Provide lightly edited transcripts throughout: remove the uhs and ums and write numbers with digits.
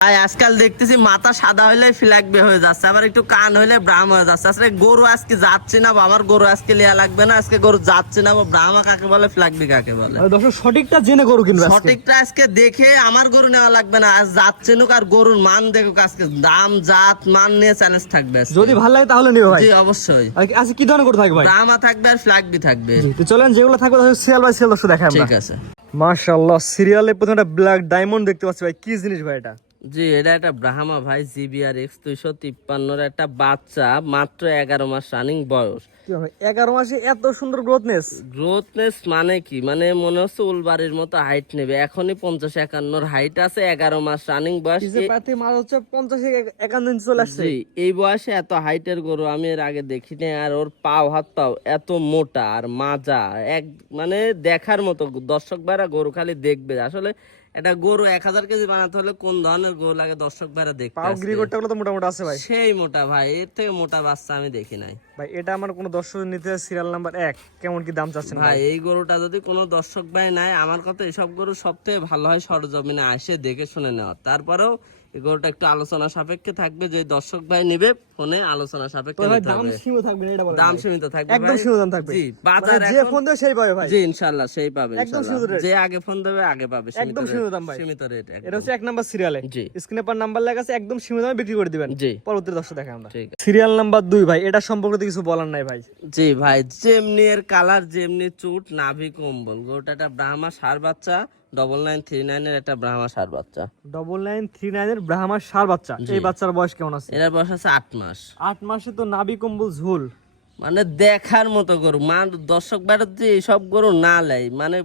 আজকাল দেখতেছি মাথা সাদা হইলে ফ্ল্যাগ বে হয়ে যাচ্ছে, আবার একটু কান হইলে ব্রাহ্ম হয়ে যাচ্ছে। আসলে গরু আজকে যাচ্ছে না, আমার গরু আজকে লিয়া লাগবে না, আজকে গরু যাচ্ছে না। ব্রাহ্মা কাকে বলে, ফ্ল্যাগ বি কাকে বলে, দর্শক সঠিকটা জেনে গরু কিনবে আজকে। সঠিকটা আজকে দেখে আমার গরু নেওয়া লাগবে না, আজ যাচ্ছে নুক আর গরুর মান দেখুক। আজকে দাম জাত মান নিয়ে চ্যালেঞ্জ থাকবে আজকে। যদি ভালো লাগে তাহলে নিও ভাই। জি অবশ্যই। আজকে কি ধরনের গরু থাকবে ভাই? ব্রাহ্মা থাকবে আর ফ্ল্যাগ বি থাকবে। তো চলেন যেগুলো থাকবে সিরিয়াল বাই সিরিয়াল দর্শক দেখাই আমরা। ঠিক আছে। মাশাআল্লাহ, সিরিয়ালে প্রথমে একটা ব্ল্যাক ডায়মন্ড দেখতে পাচ্ছি ভাই, কি জিনিস ভাই এটা? জি এটা একটা ব্রাহ্মা ভাই, জিবিআর এক্স 253 একটা বাচ্চা, মাত্র 11 মাস রানিং বয়স। 11 মাসে এত সুন্দর গ্রোথনেস মানে কি, মানে মনে হচ্ছে উলবাড়ির মতো হাইট নেবে। এখনই 50-51 হাইট আছে, 11 মাস রানিং বয়স। মাছ হচ্ছে 50-51 ইঞ্চি চলে আসছে। জি এই বয়সে এত হাইটের গরু আমি এর আগে দেখিনি। আর ওর পাও হাত পাও এত মোটা আর মাজা, এক মানে দেখার মতো। দর্শক ভাইরা গরু খালি দেখবে। আসলে এটা গরু 1000 কেজি বানাতে হলে কোন ধরনের গরু লাগে দর্শক ভাইরা দেখতে পাও আসবে। গ্রিগোরটা তো মোটামুটি আছে ভাই, সেই মোটা ভাই, এর থেকে মোটা বাচ্চা আমি দেখি নাই ভাই। এটা আমার কোন দর্শক নিতে সিরিয়াল নাম্বার 1, কেমন কি দাম চাচ্ছেন ভাই? এই গরুটা যদি কোনো দর্শক ভাই নাই, আমার কথা এসব গরু সব থেকে ভালো হয় সরজমিনে আসে দেখে শুনে নেওয়া। তারপরেও এই গরুটা একটু আলোচনা সাপেক্ষে থাকবে, যে দর্শক ভাই নিবে ফোনে আলোচনা সাপেক্ষে নিতে দাম হবে। সীমিত থাকবে না, এটা বলেন দাম ভাই। সীমিত থাকবে একদম ভাই। সীমিত দাম থাকবে। জি বাজার যে এখন ফোন দেবে সেই পাবে ভাই। জি ইনশাআল্লাহ সেই পাবে একদম ইনশাআল্লাহ। সীমিত রেট। যে আগে ফোন দেবে আগে পাবে। একদম সীমিত দাম ভাই। সীমিত রেট। এটা হচ্ছে 1 নাম্বার সিরিয়ালে। জি স্ক্রিনে পর নাম্বার লেখা আছে, একদম সীমিত দামে বিক্রি করে দিবেন। জি পরবর্তী দর্শক দেখেন আমরা। ঠিক আছে। সিরিয়াল নাম্বার 2 ভাই, এটা সম্পর্কে তো কিছু বলার নাই ভাই। জি ভাই, যেমনি এর কালার, যেমনি চুট, নাভি, কম্বল। গরুটা একটা ব্রাহ্মা ষাঁড় বাচ্চা, 9939 এর একটা ব্রাহ্মা ষাঁড় বাচ্চা। 9939 এর ব্রাহ্মা ষাঁড় বাচ্চা। এই বাচ্চার বয়স কেমন আছে? এর বয়স আছে 8 মাস। 8 মাসে তো নাভি কম্বল ঝুল, মানে দেখার মতো গরু। দর্শক বাইরের যে এইসব গরু না লাই, মানে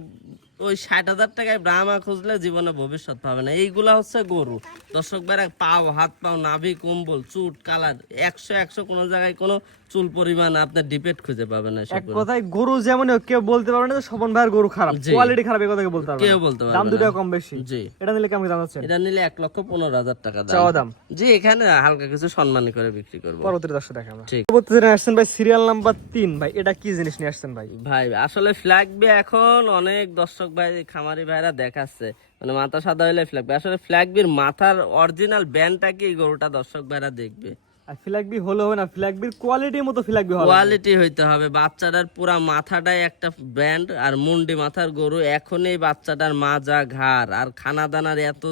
ওই 60,000 টাকায় ব্রাহ্মা খুঁজলে জীবনে ভবিষ্যৎ পাবে না। এইগুলা হচ্ছে গরু। দর্শক বাইরে পাও হাত পাও, নাভি, কম্বল, চুট, কালার 100 কোনো জায়গায় কোনো চুল পরিমাণ আপনার ডিপেট খুঁজে পাবে না। এক কথায় গরু যেমন কেউ বলতে পারবে না যে স্বপন ভাইয়ের গরু খারাপ, কোয়ালিটি খারাপ, এই কথা কেউ বলতে পারবে না। কেউ বলতে পারবে দাম না। দুটো কম বেশি। জি এটা নিলে কেমন দাম আছে? এটা নিলে 1,15,000 টাকা চাওয়া দাম। জি এখানে হালকা কিছু সম্মানী করে বিক্রি করবো। পরবর্তী দর্শক দেখেন আমরা। ঠিক। পরবর্তী যেটা আসছেন ভাই, সিরিয়াল নাম্বার 3 ভাই, এটা কি জিনিস নিয়ে আসছেন ভাই? ভাই আসলে ফ্ল্যাগ বি এখন অনেক দর্শক ভাই খামারি ভাইরা দেখাচ্ছে, মানে মাথা সাদা হইলে ফ্ল্যাগ বি। আসলে ফ্ল্যাগ বির মাথার অরিজিনাল ব্যান্ডটা কি, এই গরুটা দর্শক ভাইরা দেখবে। আর ফ্ল্যাগ বি হলো হবে না, ফ্ল্যাগ বির কোয়ালিটির মতো ফ্ল্যাগ বি হবে। কোয়ালিটি হইতে হবে। বাচ্চাটার পুরা মাথাটাই একটা ব্যান্ড আর মুন্ডি মাথার গরু। এখন এই বাচ্চাটার মাজা, ঘাড় আর খানা দানার এত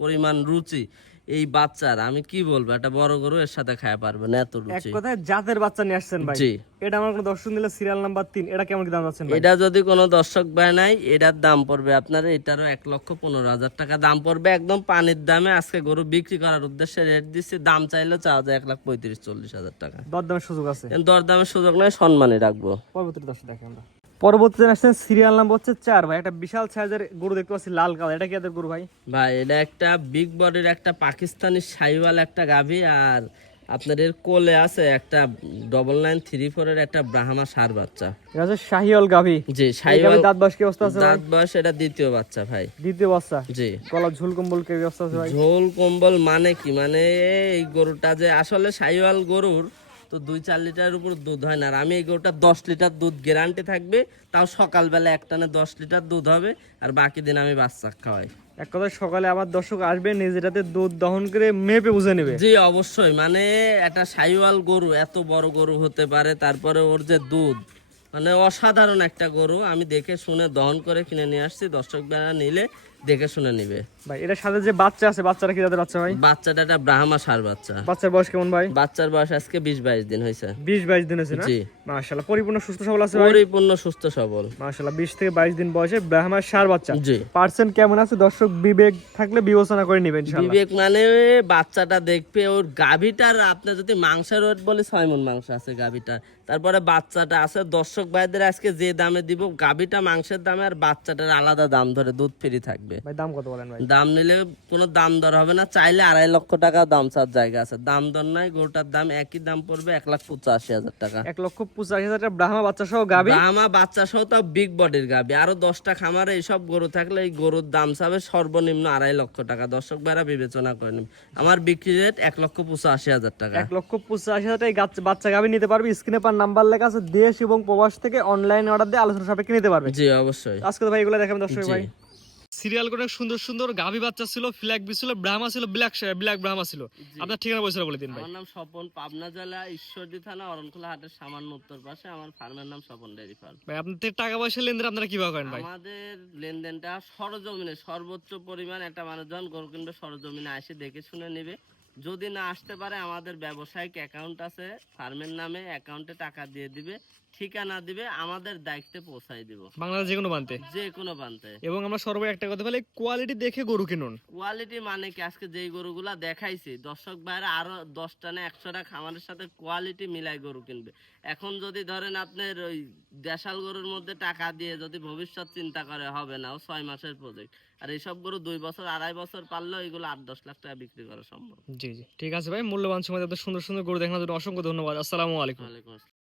পরিমাণ রুচি এই বাচ্চার, আমি কি বলবো, একটা বড় গরু এর সাথে খায় পারবে না, এত এক রুচি। কথায় জাতের বাচ্চা নিয়ে আসছেন ভাই। জি এটা আমার কোন দর্শক নিলে সিরিয়াল নাম্বার 3, এটা কেমন কি দাম যাচ্ছেন ভাই? এটা যদি কোনো দর্শক ভাই নাই, এটার দাম পড়বে আপনার, এটারও 1,15,000 টাকা দাম পড়বে। একদম পানির দামে আজকে গরু বিক্রি করার উদ্দেশ্যে রেট দিচ্ছি। দাম চাইলেও চাওয়া যায় 1,35,000-40,000 টাকা। দরদামের সুযোগ আছে? দরদামের সুযোগ নয়, সম্মানই রাখবো। পরবর্তী দর্শক দেখেন আমরা। পরবর্তীতে আসছেন সিরিয়াল নাম্বার হচ্ছে 4 ভাই, একটা বিশাল সাইজের গরু দেখতে পাচ্ছি, লাল কালার। এটা কি এদের গরু ভাই? ভাই এটা একটা বিগ বডির একটা পাকিস্তানি শাহিওয়াল একটা গাভী, আর আপনার এর কোলে আছে একটা 9934 এর একটা ব্রাহ্মা ষাঁড় বাচ্চা। এটা হচ্ছে শাহিওয়াল গাভী। জি শাহিওয়াল। দাঁত বয়স কি অবস্থা আছে ভাই? দাঁত বয়স এটা দ্বিতীয় বাচ্চা ভাই। দ্বিতীয় বাচ্চা। জি গলা ঝুল কম্বল কি অবস্থা আছে ভাই? ঝোল কম্বল মানে কি, মানে এই গরুটা যে আসলে শাহিওয়াল গরুর তো 2-4 লিটারের উপর দুধ হয় না। আর আমি এই গরুটা 10 লিটার দুধ গ্যারান্টি থাকবে, তাও সকালবেলা একটানে 10 লিটার দুধ হবে, আর বাকি দিন আমি বাচ্চা খাওয়াই। এক কথায় সকালে আমার দর্শক আসবে, নিজেরাতে দুধ দহন করে মেপে বুঝে নেবে। জি অবশ্যই, মানে একটা শাহিওয়াল গরু এত বড় গরু হতে পারে, তারপরে ওর যে দুধ, মানে অসাধারণ একটা গরু। আমি দেখে শুনে দহন করে কিনে নিয়ে আসছি, দর্শক বেলা নিলে দেখে শুনে নিবে। ভাই এটার সাথে যে বাচ্চা আছে, বাচ্চাটা কি জাতের বাচ্চা ভাই? বাচ্চাটা একটা ব্রাহ্মা ষাঁড় বাচ্চা। বাচ্চার বয়স কেমন ভাই? বাচ্চার বয়স আজকে 20-22 দিন হয়েছে। 20-22 দিন হয়েছে না? জি মাশাআল্লাহ, পরিপূর্ণ সুস্থ সবল আছে ভাই। পরিপূর্ণ সুস্থ সবল। মাশাআল্লাহ, 20 থেকে 22 দিন বয়সে ব্রাহ্মা ষাঁড় বাচ্চা। জি পার্সেন্ট কেমন আছে দর্শক বিবেক থাকলে বিবেচনা করে নেবেন ইনশাআল্লাহ। বিবেক মানে বাচ্চাটা দেখবে, ওর গাভীটার আপনার যদি মাংসের ওয়েট বলে 6 মণ মাংস আছে গাভীটার। তারপরে বাচ্চাটা আছে, দর্শক ভাইদের আজকে যে দামে দিব, গাভীটা মাংসের দামে আর বাচ্চাটার আলাদা দাম ধরে, দুধ ফ্রি থাকবে। ভাই দাম কত বলেন ভাই? দাম নিলে কোনো দাম দর হবে না, চাইলে 2.5 লক্ষ টাকা দাম চার জায়গা আছে, দাম দর নাই। গরুটার দাম একই দাম পড়বে 1,85,000 টাকা। 1,85,000 টাকা ব্রাহ্মা বাচ্চা সহ গাভী। ব্রাহ্মা বাচ্চা সহ তাও বিগ বডির গাভী। আরো 10টা খামারে এইসব গরু থাকলে এই গরুর দাম চাবে সর্বনিম্ন 2.5 লক্ষ টাকা। দর্শক ভাইরা বিবেচনা করে নিন। আমার বিক্রি রেট 1,85,000 টাকা। 1,85,000 টাকা বাচ্চা গাভী নিতে পারবে। স্ক্রিনে পার নাম্বার লেখা আছে, দেশ এবং প্রবাস থেকে অনলাইন অর্ডার দিয়ে আলোচনা সাপেক্ষে নিতে পারবে। জি অবশ্যই। আজকে তো ভাই এগুলো দেখাবেন দর্শক ভাই। সিরিয়াল করে সুন্দর সুন্দর গাভী বাচ্চা ছিল, ফ্ল্যাগ বি ছিল, ব্রাহ্মা ছিল, ব্ল্যাক ব্রাহ্মা ছিল। আপনার ঠিকানা পয়সা বলে দিন ভাই। আমার নাম স্বপন, পাবনা জেলা ঈশ্বরদী থানা অরণখোলা হাটের সামান্য উত্তর পাশে। আমার ফার্মের নাম স্বপন ডেয়ারি ফার্ম। ভাই আপনাদের টাকা পয়সা লেনদেন আপনারা কিভাবে করেন ভাই? আমাদের লেনদেনটা সরজমিনে, সর্বোচ্চ পরিমাণ একটা মানুষ যখন গরু কিনবে সরজমিনে এসে দেখে শুনে নেবে। যদি না আসতে পারে আমাদের ব্যবসায়িক অ্যাকাউন্ট আছে ফার্মের নামে, অ্যাকাউন্টে টাকা দিয়ে দিবে, ঠিকানা দিবে, আমাদের দায়িত্বে পৌঁছাই দিব বাংলাদেশ যে কোনো প্রান্তে। যে কোনো প্রান্তে। এবং আমরা সর্বোচ্চ একটা কথা বলি, কোয়ালিটি দেখে গরু কিনুন। কোয়ালিটি মানে কি, আজকে যেই গরুগুলা দেখাইছি দর্শক ভাইরা আরো 10টা না 100টা খামারের সাথে কোয়ালিটি মিলাই গরু কিনবে। এখন যদি ধরেন আপনার ওই দেশাল গরুর মধ্যে টাকা দিয়ে যদি ভবিষ্যৎ চিন্তা করে হবে না, ও 6 মাসের প্রজেক্ট। আর এইসব গরু 2 বছর 2.5 বছর পারলেও এগুলো 8-10 লাখ টাকা বিক্রি করা সম্ভব। জি জি, ঠিক আছে ভাই, মূল্যবান সময় আপনাদের সুন্দর সুন্দর গরু দেখানোর জন্য অসংখ্য ধন্যবাদ। আসসালামু আলাইকুম। ওয়ালাইকুম আসসালাম।